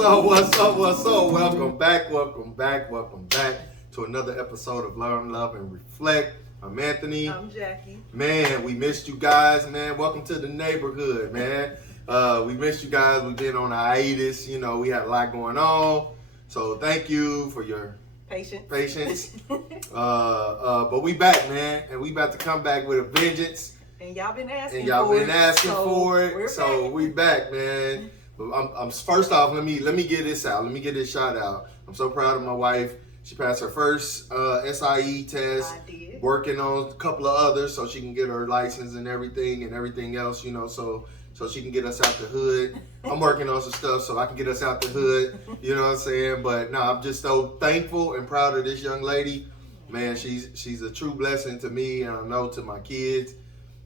What's up? Welcome back to another episode of Learn, Love, and Reflect. I'm Anthony. I'm Jackie. Man, we missed you guys, man. Welcome to the neighborhood, man. We missed you guys. We've been on a hiatus. You know, we had a lot going on. So thank you for your patience. But we back, man. And we about to come back with a vengeance. And y'all been asking for it. So we back, man. I'm first off, let me get this out. Let me get this shout out. I'm so proud of my wife. She passed her first SIE test. I did. Working on a couple of others so she can get her license and everything else, you know, so she can get us out the hood. I'm working on some stuff so I can get us out the hood, you know what I'm saying? But no, I'm just so thankful and proud of this young lady. Man, she's a true blessing to me, and I know to my kids,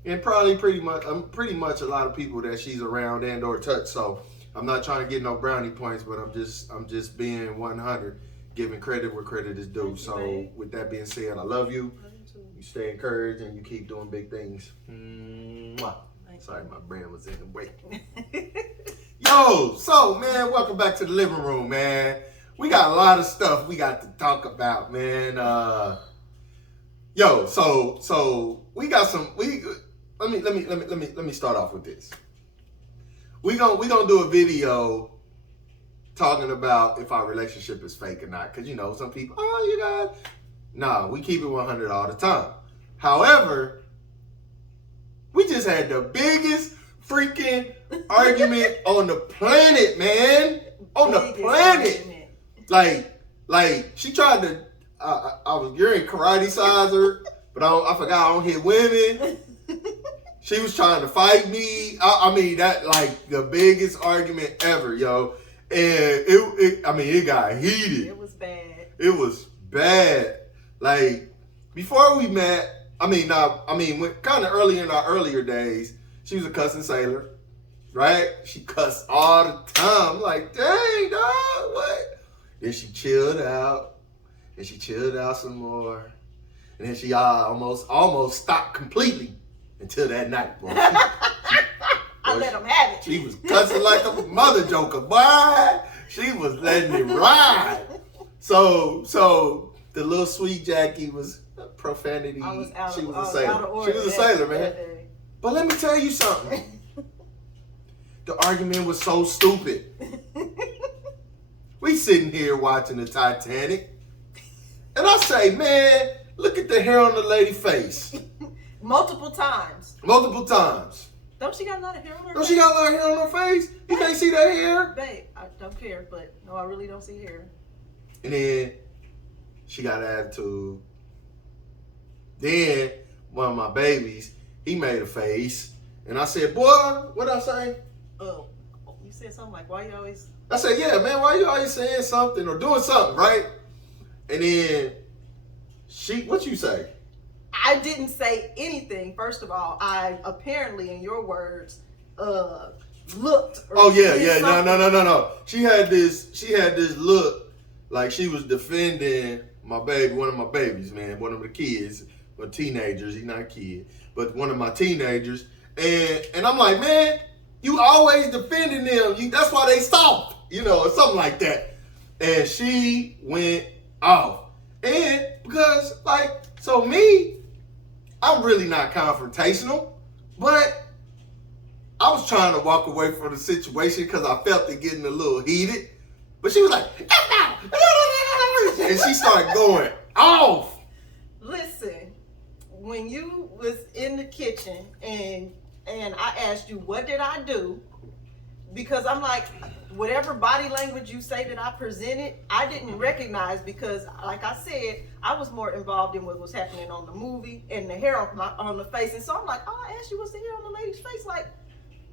and probably pretty much a lot of people that she's around and or touch. So I'm not trying to get no brownie points, but I'm just being 100, giving credit where credit is due. So with that being said, I love you. You stay encouraged and you keep doing big things. Mwah. Sorry, my brain was in the way. Yo, so man, welcome back to the living room, man. We got a lot of stuff we got to talk about, man. So we got some. Let me start off with this. We gonna do a video talking about if our relationship is fake or not, because you know some people, you guys. Nah, we keep it 100 all the time. However, we just had the biggest freaking argument on the planet, man. On the planet. Like she tried to. I was getting karate size her, but I forgot I don't hit women. She was trying to fight me. I mean, that like the biggest argument ever, yo. And it got heated. It was bad. It was bad. Like before we met, kind of early in our earlier days, she was a cussing sailor, right? She cussed all the time. I'm like, dang, dog, what? Then she chilled out, and she chilled out some more, and then she almost stopped completely. Until that night, boy. I let them have it. She was cussing like a mother joker, boy. She was letting it ride. So the little sweet Jackie was profanity. She was a sailor. She was a sailor, man. But let me tell you something. The argument was so stupid. We sitting here watching the Titanic, and I say, man, look at the hair on the lady's face. Multiple times. Don't she got a lot of hair on her face? Don't she got a lot of hair on her face? You can't see that hair? Babe, I don't care, but no, I really don't see hair. And then she got an attitude. Then one of my babies, he made a face. And I said, boy, what'd I say? Oh, you said something like, why you always... I said, yeah, man, why you always saying something or doing something, right? And then what you say? I didn't say anything. First of all, I apparently, in your words, looked. Oh yeah. No. She had this look like she was defending my baby, one of my babies, man, one of the kids, or teenagers. He's not a kid, but one of my teenagers. And I'm like, man, you always defending them. That's why they soft, or something like that. And she went off, and because so me. I'm really not confrontational, but I was trying to walk away from the situation because I felt it getting a little heated. But she was like, and she started going off. Listen, when you was in the kitchen and I asked you, what did I do? Because I'm like, whatever body language you say that I presented, I didn't recognize because, like I said, I was more involved in what was happening on the movie and the hair on the face. And so I'm like, oh, I asked you what's the hair on the lady's face. Like,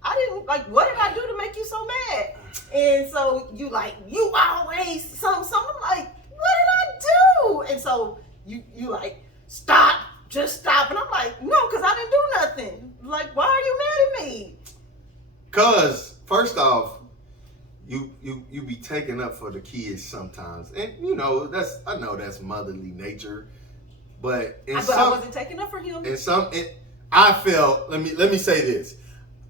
I didn't, what did I do to make you so mad? And so you always something. I'm like, what did I do? And so you like, stop, just stop. And I'm like, no, because I didn't do nothing. Like, why are you mad at me? Because, first off, you be taking up for the kids sometimes, and I know that's motherly nature, but I wasn't taking up for him. I felt. Let me say this.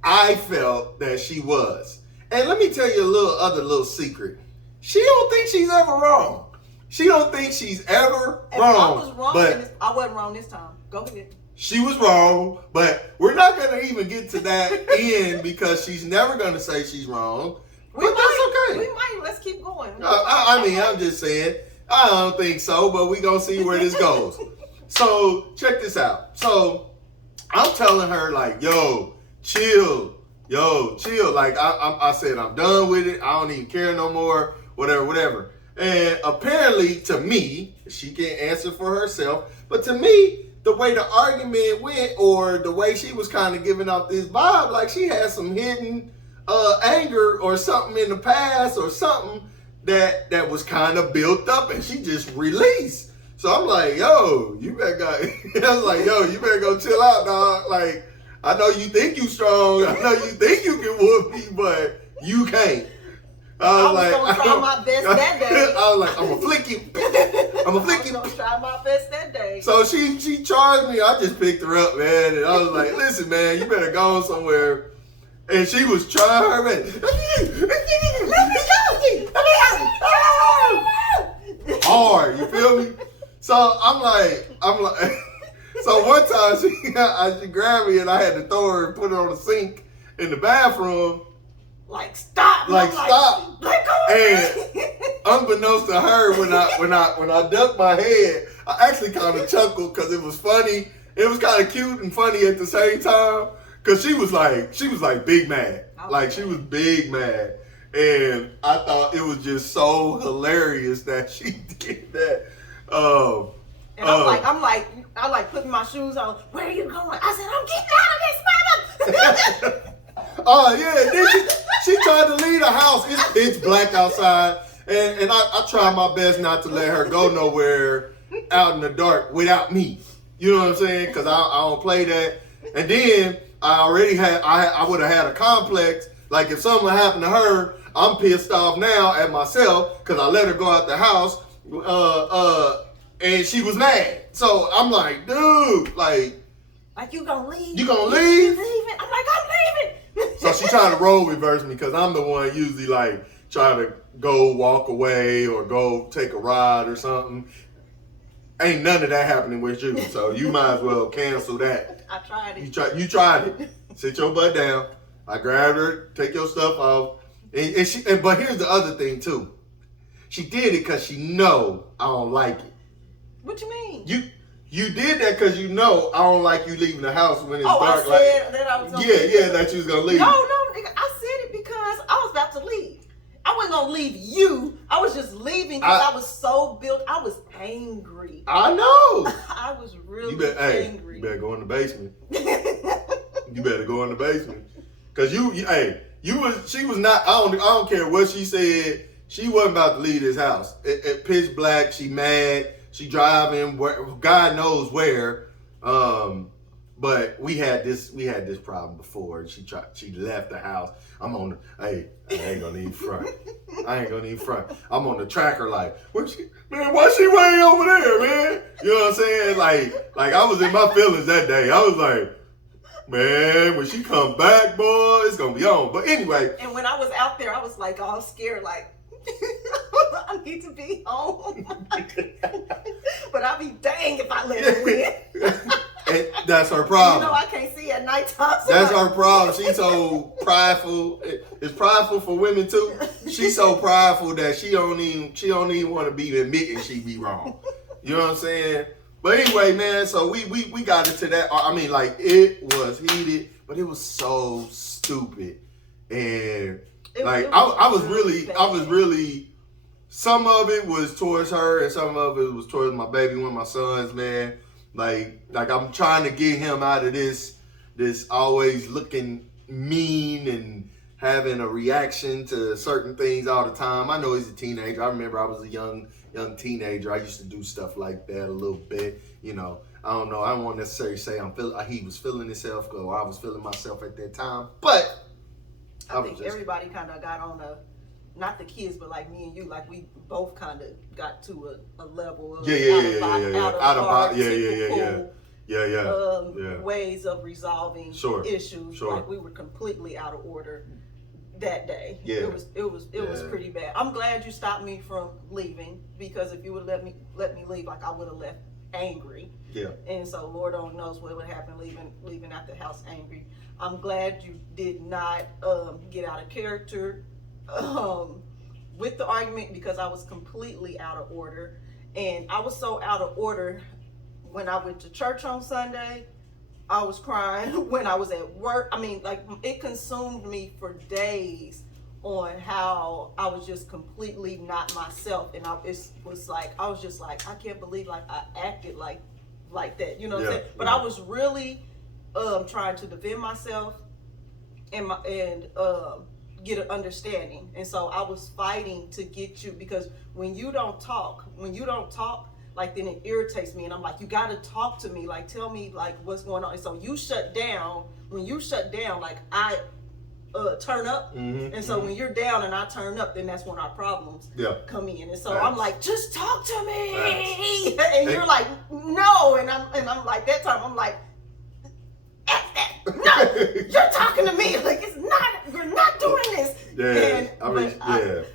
I felt that she was, And let me tell you a little secret. She don't think she's ever wrong. She don't think she's ever And wrong. I was wrong. But I wasn't wrong this time. Go ahead. she was wrong, but we're not going to even get to that end because she's never going to say she's wrong. But that's okay. We might. Let's keep going. I mean, I'm just saying. I don't think so, but we going to see where this goes. So, check this out. So, I'm telling her, like, yo, chill. Like, I said, I'm done with it. I don't even care no more. Whatever. And apparently, to me, she can't answer for herself, but to me, the way the argument went, or the way she was kind of giving off this vibe, like she had some hidden anger or something in the past, or something that was kind of built up, and she just released. So I'm like, yo, you better go. I was like, yo, you better go chill out, dog. Like, I know you think you strong. I know you think you can whoop me, but you can't. I was gonna try my best that day. I was like, I'm gonna flick you. I was gonna try my best that day. So she charged me. I just picked her up, man, and I was like, listen, man, you better go somewhere. And she was trying her best. Hard, you feel me? So I'm like, so one time she grabbed me and I had to throw her and put her on the sink in the bathroom. Like stop! Stop! Let go! And unbeknownst to her, when I ducked my head, I actually kind of chuckled because it was funny. It was kind of cute and funny at the same time because she was like big mad, like she was big mad, and I thought it was just so hilarious that she did that. And I like putting my shoes on. Where are you going? I said, I'm getting out of this mother. Oh yeah, then she tried to leave the house. It's pitch black outside, and I tried my best not to let her go nowhere out in the dark without me. You know what I'm saying? Because I don't play that. And then I would have had a complex. Like if something happened to her, I'm pissed off now at myself because I let her go out the house, and she was mad. So I'm like, dude, like you gonna leave? You gonna leave? I'm like, I'm leaving. So she tried to role reverse me because I'm the one usually like try to go walk away or go take a ride or something. Ain't none of that happening with you, so you might as well cancel that. I tried it. You tried it. Sit your butt down. I grabbed her, take your stuff off, but here's the other thing too. She did it because she know I don't like it. What you mean? You did that because you know I don't like you leaving the house when it's dark. I said that I was gonna leave. Yeah, that you was gonna leave. No, nigga, I said it because I was about to leave. I wasn't gonna leave you. I was just leaving because I was so built. I was angry. I know. I was really angry. You better go in the basement. You better go in the basement. Cause she was not. I don't care what she said. She wasn't about to leave this house. It pitch black. She mad. She driving where God knows where. But we had this problem before. She left the house. I ain't gonna need front. I'm on the tracker like, why she way over there, man? You know what I'm saying? Like I was in my feelings that day. I was like, man, when she come back, boy, it's gonna be on. But anyway. And when I was out there, I was like all scared, like, I need to be home. But I'll be dang if I let her win. And that's her problem. You know I can't see at nighttime. So that's her problem. She's so prideful. It's prideful for women too. She's so prideful that she don't even want to be admitting she be wrong. You know what I'm saying? But anyway, man, so we got into that. I mean, like, it was heated, but it was so stupid. And I was really some of it was towards her and some of it was towards my baby, one of my sons, man. Like I'm trying to get him out of this always looking mean and having a reaction to certain things all the time. I know he's a teenager. I remember I was a young teenager. I used to do stuff like that a little bit. You know, I don't know. I don't want to necessarily say he was feeling himself or I was feeling myself at that time. But I think everybody kind of got on not the kids, but like me and you, like we both kind of got to a level of ways of resolving issues. Sure. Like we were completely out of order that day. Yeah. It was pretty bad. I'm glad you stopped me from leaving, because if you would let me leave, like, I would have left angry. Yeah. And so Lord only knows what would happen leaving out the house angry. I'm glad you did not get out of character with the argument, because I was completely out of order. And I was so out of order when I went to church on Sunday. I was crying when I was at work. I mean, like, it consumed me for days on how I was just completely not myself. And I was just like, I can't believe, like, I acted like that, you know what I'm saying? But I was really trying to defend myself and get an understanding. And so I was fighting to get you, because when you don't talk, like, then it irritates me, and I'm like, you gotta talk to me, like, tell me, like, what's going on. And so you shut down. When you shut down, like, I turn up. And so when you're down and I turn up, then that's when our problems come in. And so I'm like, just talk to me. And you're like, no. And I'm like, that time I'm like, F that. No, you're talking to me. Like, you're not doing this. Yeah. And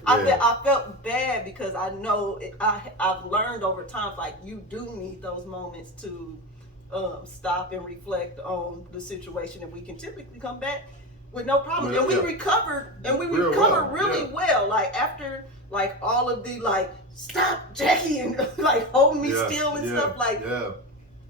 I felt bad, because I know I've learned over time, like, you do need those moments to stop and reflect on the situation, and we can typically come back with no problem. And we recovered, really well. Like, after, like, all of the, like, stop, Jackie, and like, hold me still and stuff, like,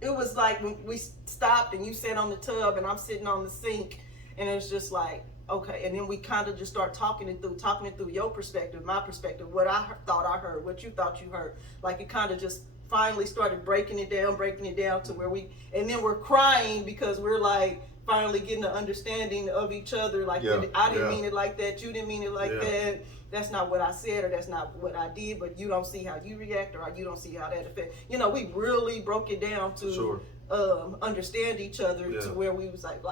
it was like when we stopped and you sat on the tub and I'm sitting on the sink, and it's just like, okay. And then we kind of just start talking it through your perspective, my perspective, what I thought I heard, what you thought you heard. Like, it kind of just finally started breaking it down to where and then we're crying, because we're like finally getting an understanding of each other. Like, I didn't mean it like that, you didn't mean it like that. That's not what I said, or that's not what I did, but you don't see how you react, or you don't see how that affects. You know, we really broke it down to understand each other, to where we was like,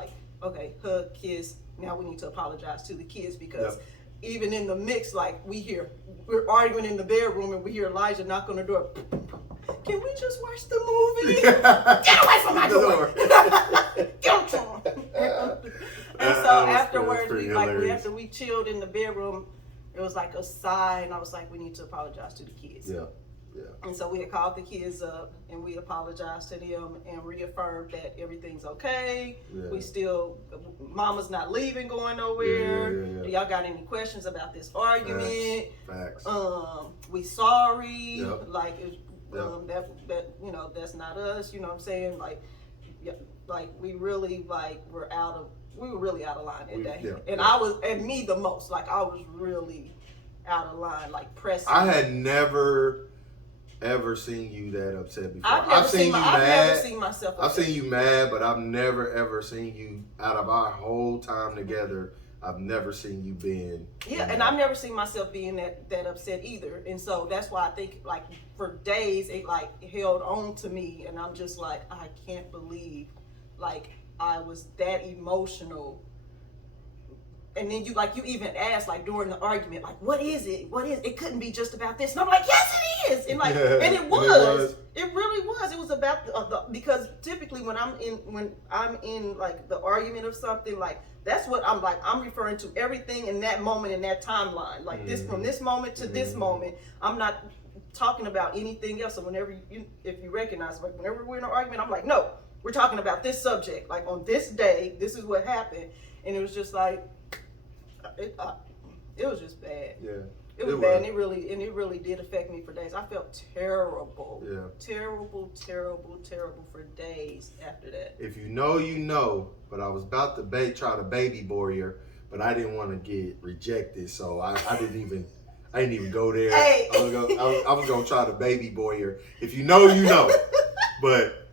okay, hug, kiss. Now we need to apologize to the kids, because even in the mix, like, we're arguing in the bedroom, and we hear Elijah knock on the door. Can we just watch the movie? Get away from my door! Get on. And so afterwards, after we chilled in the bedroom, it was like a sigh, and I was like, we need to apologize to the kids. Yeah. And so we had called the kids up, and we apologized to them and reaffirmed that everything's okay. We still, Mama's not leaving, going nowhere. Do y'all got any questions about this argument? Facts. We sorry. Like, that you know, that's not us. You know what I'm saying? Like, we really, like, we were really out of line that day. And me the most. Like, I was really out of line, like, pressing. I had never ever seen you that upset before. I've never seen myself upset. I've seen you mad, but I've never ever seen you, out of our whole time together, I've never seen you being. And I've never seen myself being that upset either. And so that's why I think, like, for days it, like, held on to me, and I'm just like, I can't believe, like, I was that emotional. And then you even asked, like, during the argument, like, what is it? It couldn't be just about this. And I'm like, yes, it is. And like, and it was. It really was. It was about because typically when I'm in like the argument of something, like, that's what I'm referring to everything in that moment, in that timeline. Like, this, from this moment to this moment, I'm not talking about anything else. So whenever if you recognize, like, whenever we're in an argument, I'm like, no, we're talking about this subject. Like, on this day, this is what happened. And it was just like, it was just bad. It was bad, and it really did affect me for days. I felt terrible. Terrible for days after that. If you know, you know. But I was about to try to baby boy her, but I didn't want to get rejected, so I didn't even go there. Hey. I was gonna try to baby boy her. If you know, you know. But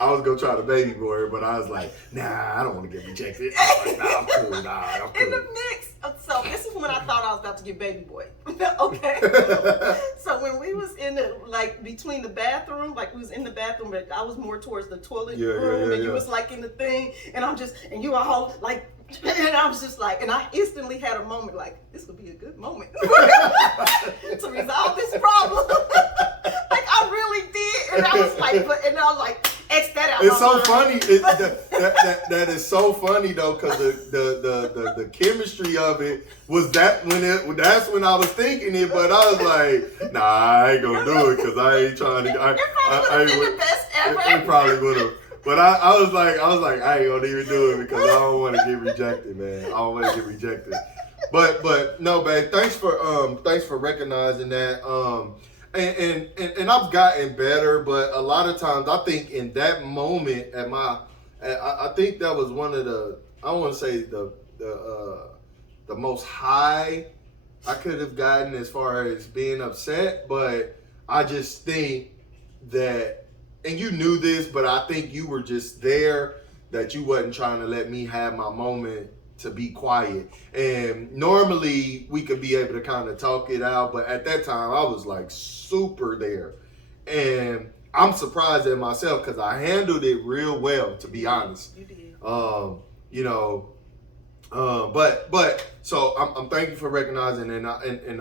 I was gonna try to baby boy her, but I was like, nah, I don't want to get rejected. I was like, nah, I'm cool. In the mix. So this is when I thought I was about to get baby boy. Okay. So when we was in the, like, between the bathroom, like, we was in the bathroom, but I was more towards the toilet room, and you was like in the thing, and and you all like, and I was just like, and I instantly had a moment like, this would be a good moment to resolve this problem. Like, I really did, and I was like, X that out. It's so funny. That is so funny though, because the chemistry of it was that's when I was thinking it, but I was like, nah, I ain't gonna do it because I ain't trying to. It probably would have been the best ever. It probably would have. But I was like, I ain't gonna even do it because I don't want to get rejected, man. I don't want to get rejected. But no, man. Thanks for recognizing that. And I've gotten better, but a lot of times I think in that moment I think that was one of the, I want to say the most high I could have gotten as far as being upset. But I just think that, and you knew this, but I think you were just there, that you wasn't trying to let me have my moment to be quiet. And normally we could be able to kind of talk it out, but at that time I was like super there. And I'm surprised at myself because I handled it real well, to be honest. You did. But so I'm thank you for recognizing, and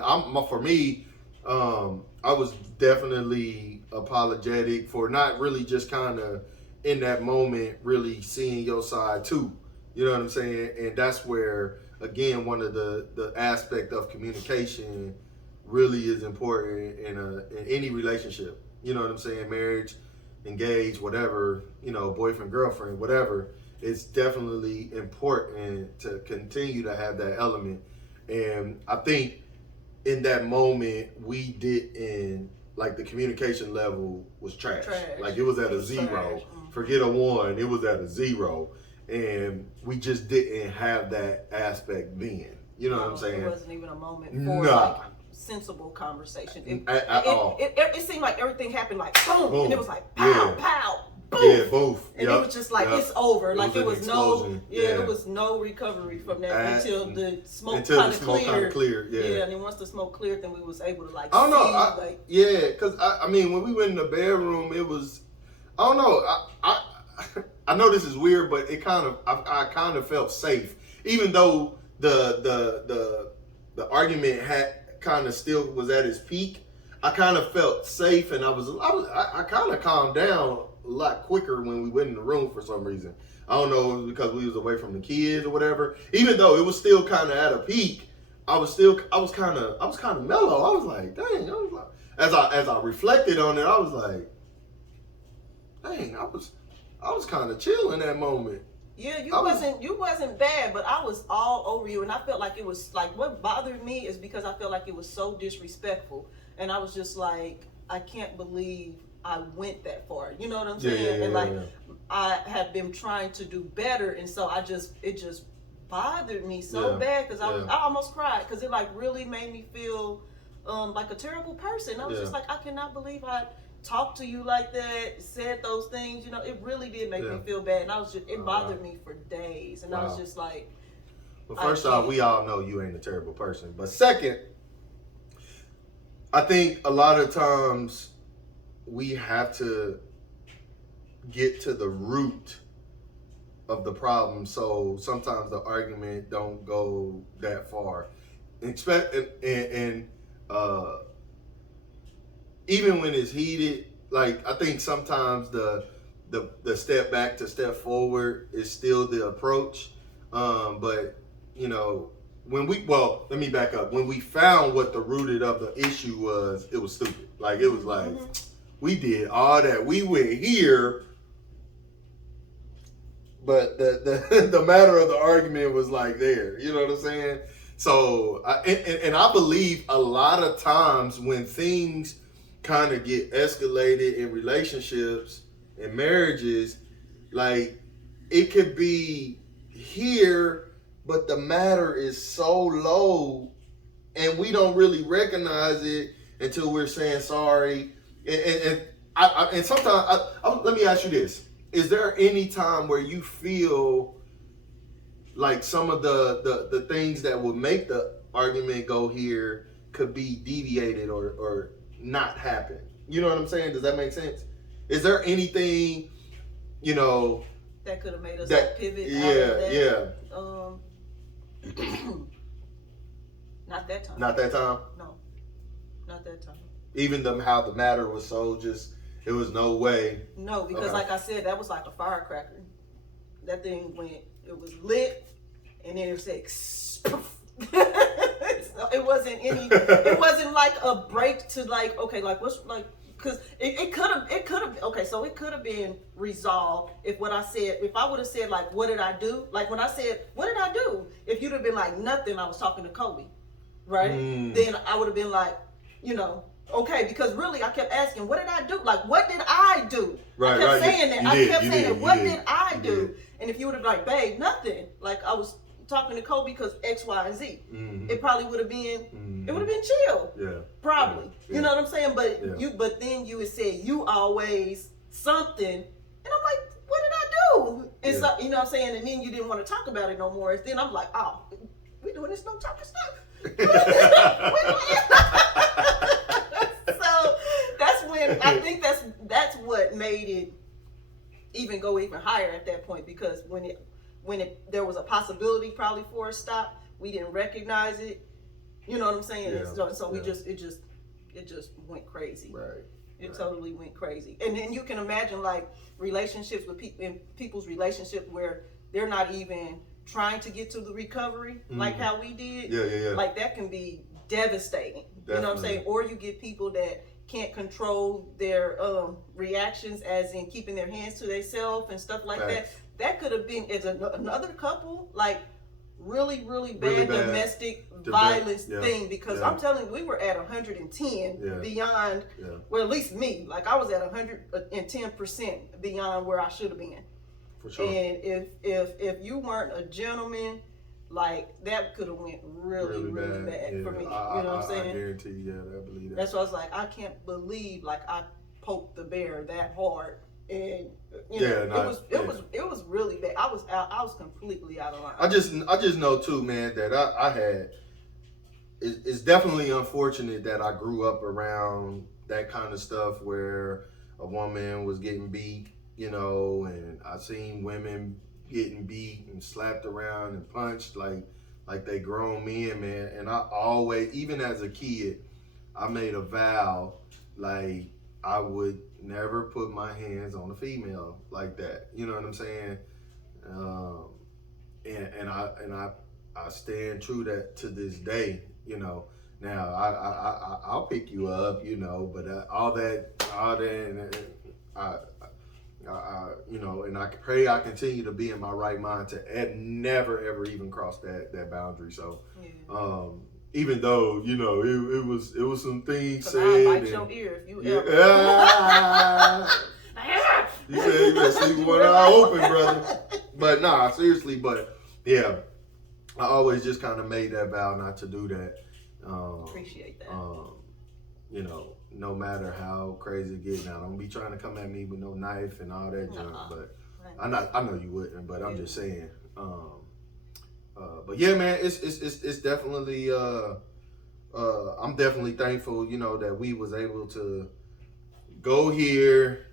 I'm for me, I was definitely apologetic for not really just kind of in that moment really seeing your side too. You know what I'm saying? And that's where, again, one of the aspect of communication really is important in any relationship. You know what I'm saying? Marriage, engaged, whatever, boyfriend, girlfriend, whatever. It's definitely important to continue to have that element. And I think in that moment, we didn't, like, the communication level was trash. Like, it was at a 0. Mm-hmm. Forget a 1, it was at a 0. And we just didn't have that aspect then. You know what I'm saying? It wasn't even a moment for like sensible conversation. At all. It seemed like everything happened like boom, and it was like pow, yeah. pow, boom. Yeah, boof. And it was just like it's over. Like it was no, yeah, there was no recovery from that until the smoke kind of cleared. Yeah, and then once the smoke cleared, then we was able to like. I don't know. Because I mean, when we went in the bedroom, it was, I don't know. I know this is weird, but it kind of, I kind of felt safe, even though the argument had kind of still was at its peak. I kind of felt safe, and I kind of calmed down a lot quicker when we went in the room for some reason. I don't know, it was because we was away from the kids or whatever. Even though it was still kind of at a peak, I was kind of mellow. I was like, dang, as I reflected on it, I was like, dang, I was kind of chill in that moment. Yeah, you wasn't bad, but I was all over you, and I felt like it was like what bothered me is because I felt like it was so disrespectful, and I was just like, I can't believe I went that far. You know what I'm saying? I have been trying to do better, and so it just bothered me so bad because I almost cried because it like really made me feel like a terrible person. I was just like, I cannot believe I talked to you like that, said those things. It really did make me feel bad, and I was just it bothered me for days, and I was just like. Well, first off, we all know you ain't a terrible person, but second, I think a lot of times we have to get to the root of the problem, so sometimes the argument don't go that far. Even when it's heated, like I think sometimes the step back to step forward is still the approach. But let me back up. When we found what the rooted of the issue was, it was stupid. Like it was like we did all that. We went here, but the matter of the argument was like there. You know what I'm saying? So I believe a lot of times when things kind of get escalated in relationships and marriages, like it could be here, but the matter is so low and we don't really recognize it until we're saying sorry. And sometimes let me ask you this: is there any time where you feel like some of the things that would make the argument go here could be deviated or not happen? You know what I'm saying? Does that make sense? Is there anything, that could have made us pivot? Not that time. Not that time? No, not that time. Even how the matter was so just It was no way. No, because Okay. like I said, that was like a firecracker. That thing went, it was lit, and then it was like, so it wasn't like a break to like, okay, like what's like, because it could have, okay, so it could have been resolved if I would have said like, what did I do? Like when I said, what did I do? If you'd have been like, nothing, I was talking to Kobe, right? Then I would have been like, okay, because really I kept asking, what did I do? Like, what did I do? Right, I kept right. saying that. You I kept saying that. What did I You do? did. And if you would have like, babe, nothing. Like I was talking to Kobe because X, Y, and Z. It probably would have been, it would have been chill. Yeah. Probably. Yeah. You know what I'm saying? But Yeah. but then you would say you always something, and I'm like, what did I do? And so, you know what I'm saying? And then you didn't want to talk about it no more. Then I'm like, oh, we doing this no talking stuff. So that's when I think that's what made it even go even higher at that point, because when there was a possibility probably for a stop, we didn't recognize it. You know what I'm saying? Yeah. So we just it just went crazy. Right. It totally went crazy. And then you can imagine like relationships with people's relationship where they're not even trying to get to the recovery like how we did. Yeah. Like that can be devastating. Definitely. You know what I'm saying? Or you get people that can't control their reactions, as in keeping their hands to themselves and stuff like that. That could have been another couple, like really bad domestic violence thing, because I'm telling you, we were at 110 beyond, well, at least me, like I was at 110% beyond where I should have been. For sure. And if you weren't a gentleman, like that could have went really bad for me. You know what I'm saying? I guarantee you, I believe that. That's why I was like, I can't believe like I poked the bear that hard, and it was really bad. I was completely out of line. I just know too, man, that I had. It's definitely unfortunate that I grew up around that kind of stuff where a woman was getting beat, and I seen women getting beat and slapped around and punched like they grown men, man. And I always, even as a kid, I made a vow, like I would never put my hands on a female like that. You know what I'm saying? And I stand true to this day. Now I'll pick you up, but all that, and I pray I continue to be in my right mind to never ever even cross that boundary. So, even though it was some things said. I'll bite your ear if you ever. You said you better sleep one eye open, brother. But nah, seriously. But yeah, I always just kind of made that vow not to do that. Appreciate that. No matter how crazy it gets. Now, don't be trying to come at me with no knife and all that junk. But I know you wouldn't. But I'm just saying. But yeah, man, it's definitely. I'm definitely thankful, that we was able to go here,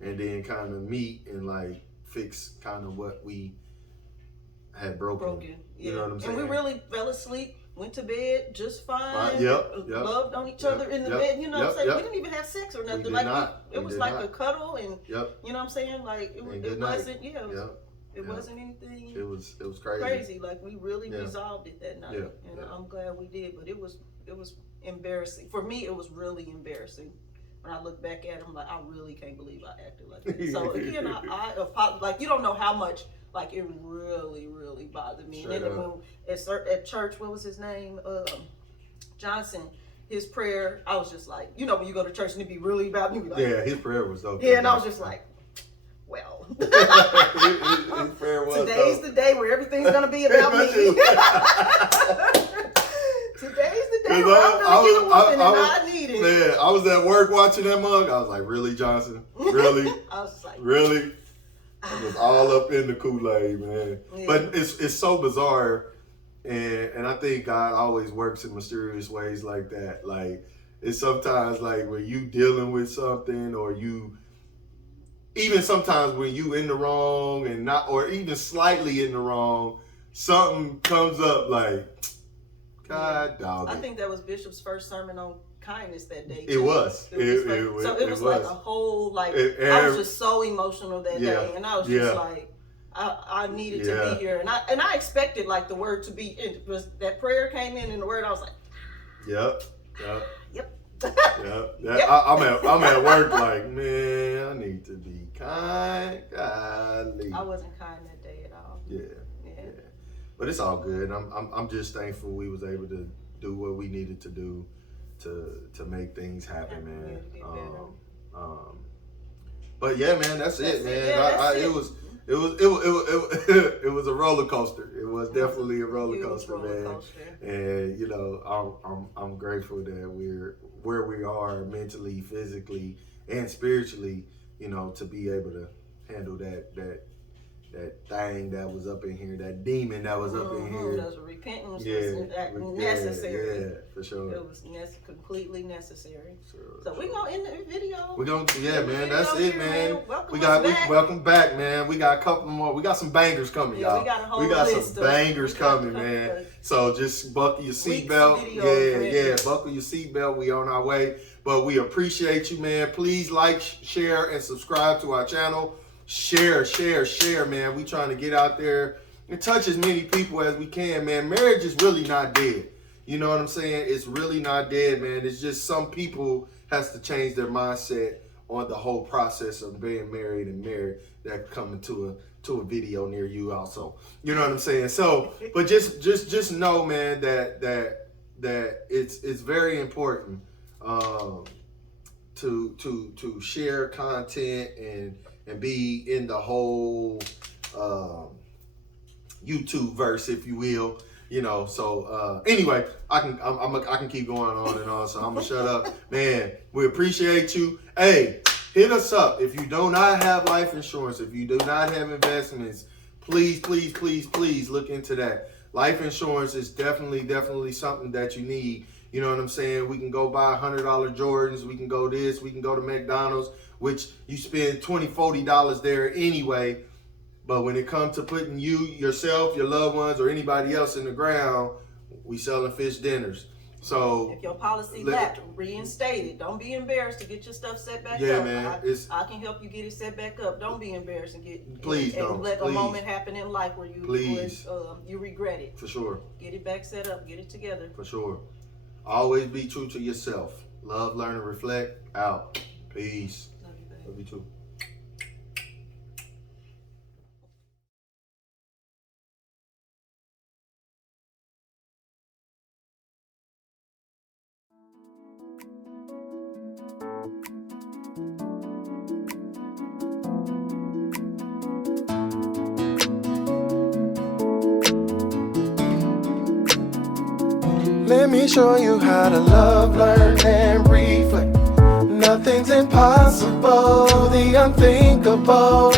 and then kind of meet and like fix kind of what we had broken. You know what I'm saying? And we really fell asleep, went to bed just fine. Loved on each other in the bed. You know what I'm saying? We didn't even have sex or nothing. It was like a cuddle, and you know what I'm saying? Like it wasn't. It wasn't anything. It was crazy. Crazy. Like we really resolved it that night, and I'm glad we did. But it was embarrassing for me. It was really embarrassing. When I look back at it, I'm like, I really can't believe I acted like that. So again, I like, you don't know how much, like, it really bothered me. Straight and then when at church, what was his name? Johnson. His prayer, I was just like, when you go to church and it be really about you. Like, his prayer was dope. Yeah, and I was just like, well, his prayer was today's the day where everything's gonna be about me. Today's the day where I'm gonna get a whooping, and I need it. Man, I was at work watching that mug. I was like, really, Johnson? Really? I was just like, really? I was all up in the Kool-Aid, man. Yeah. But it's so bizarre, and I think God always works in mysterious ways like that. Like, it's sometimes like when you dealing with something, or you, even sometimes when you in the wrong and not, or even slightly in the wrong, something comes up like, God dog it. I think that was Bishop's first sermon on kindness that day. It was. So it was like a whole, like, I was just so emotional that day, and I was just like, I needed to be here, and I expected like the word to be. It was that prayer came in, and the word, I was like, yep. Yep. I'm at work like, man, I need to be kind. Golly. I wasn't kind that day at all. Yeah. But it's all good. I'm just thankful we was able to do what we needed to do to make things happen, man. But yeah, man, that's it, man. It was a roller coaster. It was definitely a roller coaster, man. And you know, I'm grateful that we're where we are mentally, physically, and spiritually. You know, to be able to handle that thing that was up in here, that demon that was up in here. Those repentance was necessary. Yeah, for sure. It was completely necessary. So we're gonna end the video. Man, that's it, man. Welcome back, man. We got a couple more. We got some bangers coming, y'all. We got some bangers coming, man. So just buckle your seatbelt. Buckle your seatbelt. We on our way. But we appreciate you, man. Please like, share, and subscribe to our channel. Share, man. We trying to get out there and touch as many people as we can, man. Marriage is really not dead. You know what I'm saying? It's really not dead, man. It's just some people has to change their mindset on the whole process of being married and married that coming to a video near you also. You know what I'm saying? So, but just know, man, that it's very important to share content and be in the whole YouTube verse, if you will, you know. So anyway, I can keep going on and on. So I'm gonna shut up, man. We appreciate you. Hey, hit us up if you do not have life insurance, if you do not have investments. Please look into that. Life insurance is definitely something that you need. You know what I'm saying? We can go buy $100 Jordans. We can go this. We can go to McDonald's, which you spend $20, $40 there anyway. But when it comes to putting you, yourself, your loved ones, or anybody else in the ground, we selling fish dinners. So if your policy lapsed, reinstate it. Don't be embarrassed to get your stuff set back up. Yeah, man. I can help you get it set back up. Don't be embarrassed and let a moment happen in life where you regret it. For sure. Get it back set up. Get it together. For sure. Always be true to yourself. Love, learn, and reflect. Out. Peace. Love you, baby. Love you too. Let me show you how to love, learn, and reflect. Nothing's impossible, the unthinkable.